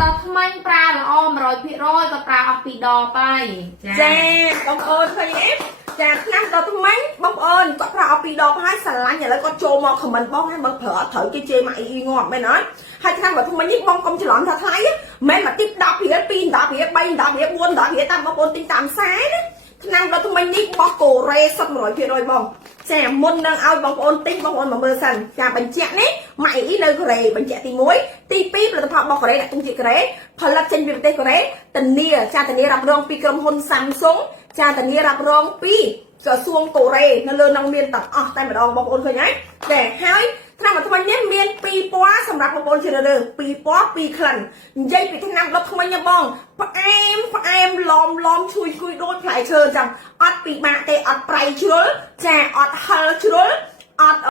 ដល់ថ្មីប្រើល្អ100%ក៏ប្រើអស់2ដងទៅចាបងប្អូនឃើញទេចាឆ្នាំដល់ថ្មីបងប្អូនគាត់ប្រើអស់2ដងហើយស្រឡាញ់ឥឡូវគាត់ចូលមកខមមិនបងហើយបងប្រើអត់ត្រូវគេជេរមកអីងាប់មែនអត់ហើយឆ្នាំដល់ថ្មីនេះបងកុំច្រឡំថាថ្លៃមិនមកទី10រៀល2 10រៀល3 10រៀល4 10រៀលតាមបងប្អូនទិញតាមផ្សារណាឆ្នាំដល់ថ្មីនេះបោះកូរ៉េសុទ្ធ100%បងចាមុននឹងឲ្យបងប្អូនទិញបងប្អូនមកមើលសិនចាបញ្ជាក់នេះម៉ាក់អ៊ីនៅកូរ៉េបញ្ជាក់ទី1ទី2ផលិតផលរបស់កូរ៉េអ្នកទិញជាកូរ៉េផលិតចេញពីប្រទេសកូរ៉េធានាចាធានារ៉ាប់រងពីក្រុមហ៊ុន Samsung ចាធានារ៉ាប់រងពីក្រសួងកូរ៉េនៅលើនឹងមានទាំងអស់តែម្ដងបងប្អូនឃើញហើយតែហើយឆ្នាំថ្មីនេះមាន2ពណ៌សម្រាប់បងប្អូនជ្រើសរើស2ពណ៌2ក្លិននិយាយពីឆ្នាំដល់ថ្មីនេះបងផ្អែមឡំឈួយដូចផ្លែឈើចឹងអត់ពិបាកទេអត់ប្រៃជ្រុលចាអត់ហឹរជ្រុលអត់